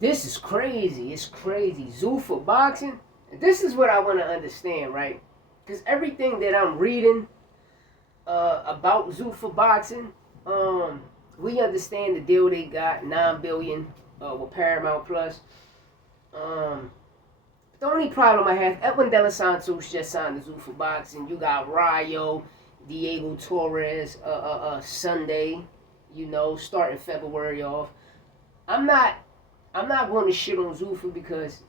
This is crazy. It's crazy. ZUFFA boxing. This is what I want to understand, right? Because everything that I'm reading about ZUFFA boxing, we understand the deal they got, $9 billion with Paramount Plus. The only problem I have, Edwin De Los Santos just signed the ZUFFA boxing. You got Rayo, Diego Torres, Sunday, starting February off. I'm not going to shit on ZUFFA because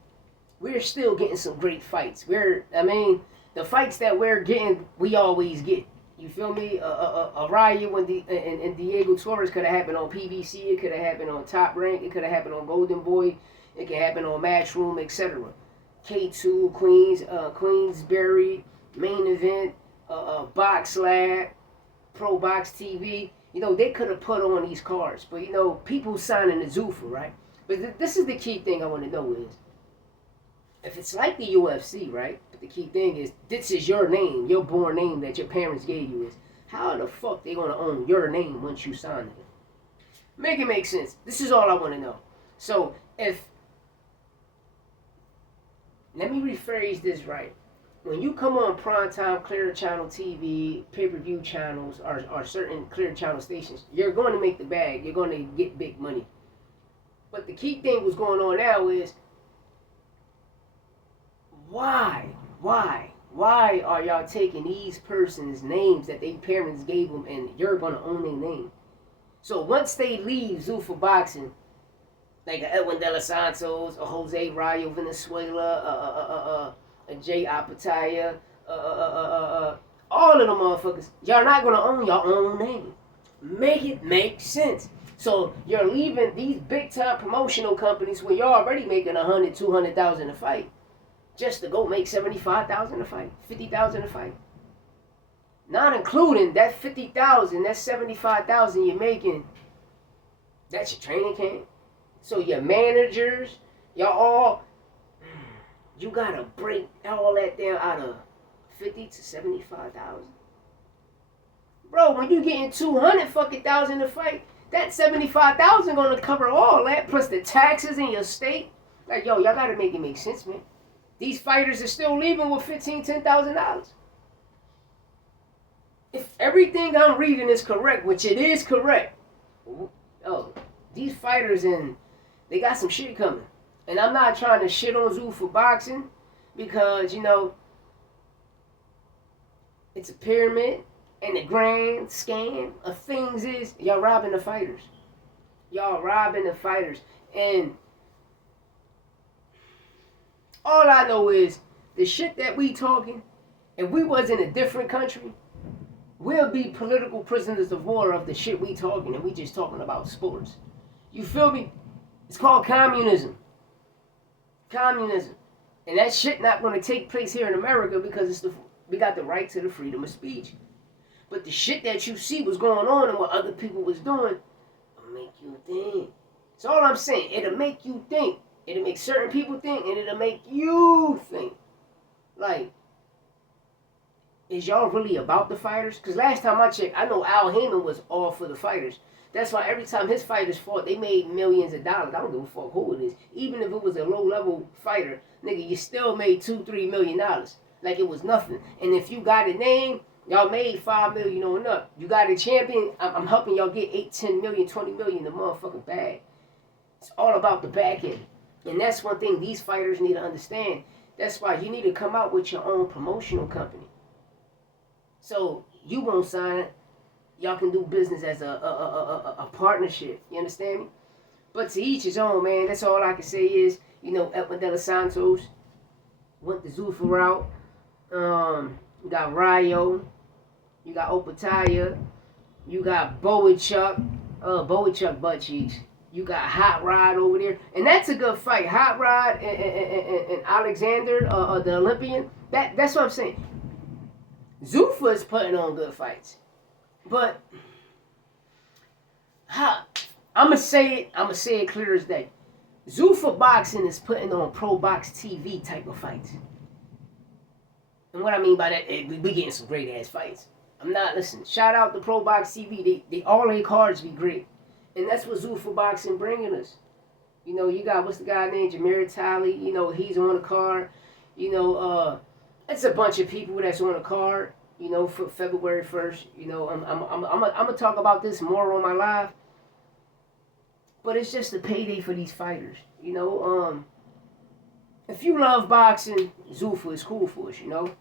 we're still getting some great fights. The fights that we're getting, we always get. You feel me? A Rayo and Diego Torres could have happened on PBC. It could have happened on Top Rank. It could have happened on Golden Boy. It could happen on Matchroom, etc. K2, Queensberry, Main Event, Box Lab, Pro Box TV. They could have put on these cards. But, people signing the ZUFFA, right? But this is the key thing I want to know is, if it's like the UFC, right? But the key thing is, this is your name, your born name that your parents gave you is, how the fuck they gonna own your name once you sign it? Make it make sense. This is all I want to know. So, let me rephrase this right. When you come on primetime Clear Channel TV, pay-per-view channels, or certain Clear Channel stations, you're going to make the bag. You're going to get big money. But the key thing what's going on now is, why are y'all taking these persons' names that their parents gave them and you're going to own their name? So once they leave ZUFFA boxing, like a Edwin De Los Santos, a Jose Rayo Venezuela, a Jay Apataya, all of them motherfuckers, y'all not going to own your own name. Make it make sense. So you're leaving these big-time promotional companies where you're already making $100,000, $200,000 a fight, just to go make $75,000 a fight, $50,000 a fight. Not including that $50,000, that $75,000 you're making, that's your training camp. So your managers, y'all you gotta break all that down out of $50,000 to $75,000. Bro, when you getting $200,000 a fight, that $75,000 gonna cover all that, plus the taxes in your state. Like, y'all gotta make it make sense, man. These fighters are still leaving with $15,000, $10,000. If everything I'm reading is correct, which it is correct, these fighters, they got some shit coming. And I'm not trying to shit on ZUFFA boxing because, it's a pyramid, and the grand scheme of things is y'all robbing the fighters. Y'all robbing the fighters. And all I know is the shit that we talking, if we was in a different country, we'll be political prisoners of war of the shit we talking, and we just talking about sports. You feel me? It's called communism. Communism. And that shit not going to take place here in America because we got the right to the freedom of speech. But the shit that you see was going on and what other people was doing, it'll make you think. That's all I'm saying. It'll make you think. It'll make certain people think, and it'll make you think. Like, is y'all really about the fighters? Because last time I checked, I know Al Heyman was all for the fighters. That's why every time his fighters fought, they made millions of dollars. I don't give a fuck who it is. Even if it was a low-level fighter, nigga, you still made $2-3 million. Like it was nothing. And if you got a name, y'all made $5 million or enough. You got a champion, I'm helping y'all get $8, $10 million, $20 million in the motherfucking bag. It's all about the back end. And that's one thing these fighters need to understand. That's why you need to come out with your own promotional company. So you won't sign it. Y'all can do business as a partnership. You understand me? But to each his own, man. That's all I can say is, Edwin De Los Santos went the ZUFFA route. You got Rayo. You got Opataya. You got Bowichuk butt cheeks. You got Hot Rod over there. And that's a good fight. Hot Rod and Alexander, the Olympian. That's what I'm saying. ZUFFA is putting on good fights. But I'ma say it clear as day. ZUFFA boxing is putting on Pro Box TV type of fights. And what I mean by that, we getting some great ass fights. Listen, shout out to Pro Box TV. They all their cards be great. And that's what ZUFFA boxing bringing us. You know, you got, what's the guy named, Jameer Talley. You know, he's on the card. You know, it's a bunch of people that's on the card. You know, for February 1st. You know, I'm gonna talk about this more on my live. But it's just a payday for these fighters. You know, if you love boxing, ZUFFA is cool for us. You know,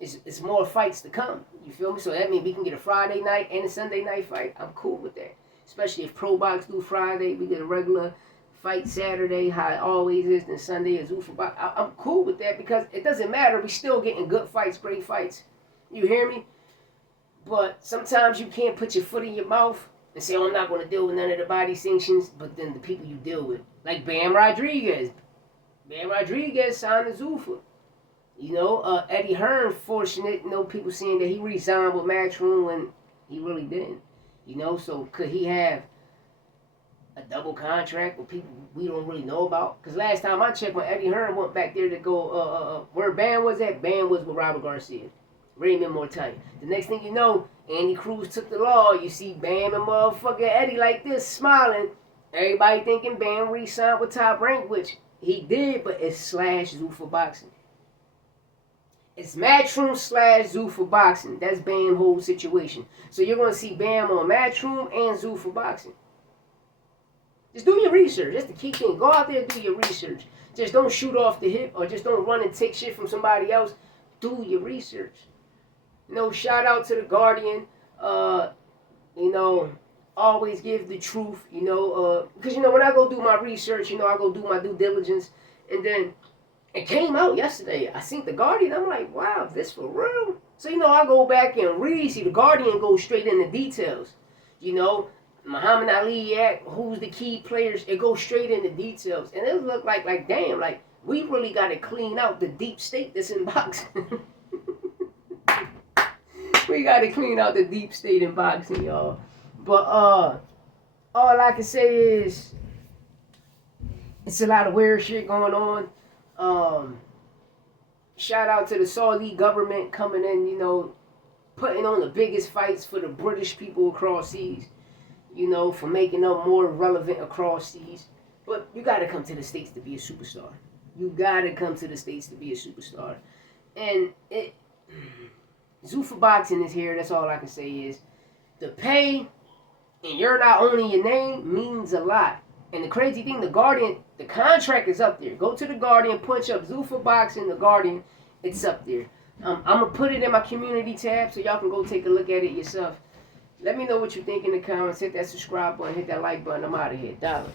it's more fights to come. You feel me? So that means we can get a Friday night and a Sunday night fight. I'm cool with that. Especially if Pro Box do Friday, we get a regular fight Saturday, how it always is, then Sunday is ZUFFA Box. I'm cool with that because it doesn't matter. We still getting good fights, great fights. You hear me? But sometimes you can't put your foot in your mouth and say, oh, I'm not going to deal with none of the body sanctions, but then the people you deal with, like Bam Rodriguez. Bam Rodriguez signed to ZUFFA. You know, Eddie Hearn, fortunate, you know, people saying that he resigned with Matchroom when he really didn't. You know, so could he have a double contract with people we don't really know about? Because last time I checked, when Eddie Hearn went back there to go, where Bam was at, Bam was with Robert Garcia. Raymond Mortagne. The next thing you know, Andy Cruz took the law. You see Bam and motherfucking Eddie like this, smiling. Everybody thinking Bam re-signed with Top Rank, which he did, but it's / ZUFFA Boxing. It's Matchroom / ZUFFA Boxing. That's Bam's whole situation. So you're going to see Bam on Matchroom and ZUFFA Boxing. Just do your research. That's the key thing. Go out there and do your research. Just don't shoot off the hip or just don't run and take shit from somebody else. Do your research. You know, shout out to the Guardian. You know, always give the truth. You know, because, you know, when I go do my research, you know, I go do my due diligence. And then it came out yesterday. I seen the Guardian. I'm like, wow, this for real? So, you know, I go back and read. See, the Guardian goes straight into details. You know, Muhammad Ali Act, who's the key players. It goes straight into details. And it looked like damn, like, we really got to clean out the deep state that's in boxing. We got to clean out the deep state in boxing, y'all. But all I can say is it's a lot of weird shit going on. Shout out to the Saudi government coming in, you know, putting on the biggest fights for the British people across seas, you know, for making them more relevant across seas. But you got to come to the States to be a superstar. You got to come to the States to be a superstar. And ZUFFA Boxing is here. That's all I can say is the pay and you're not owning your name means a lot. And the crazy thing, the Guardian, the contract is up there. Go to the Guardian, punch up ZUFFA Boxing, the Guardian. It's up there. I'm going to put it in my community tab so y'all can go take a look at it yourself. Let me know what you think in the comments. Hit that subscribe button. Hit that like button. I'm out of here. Dollar.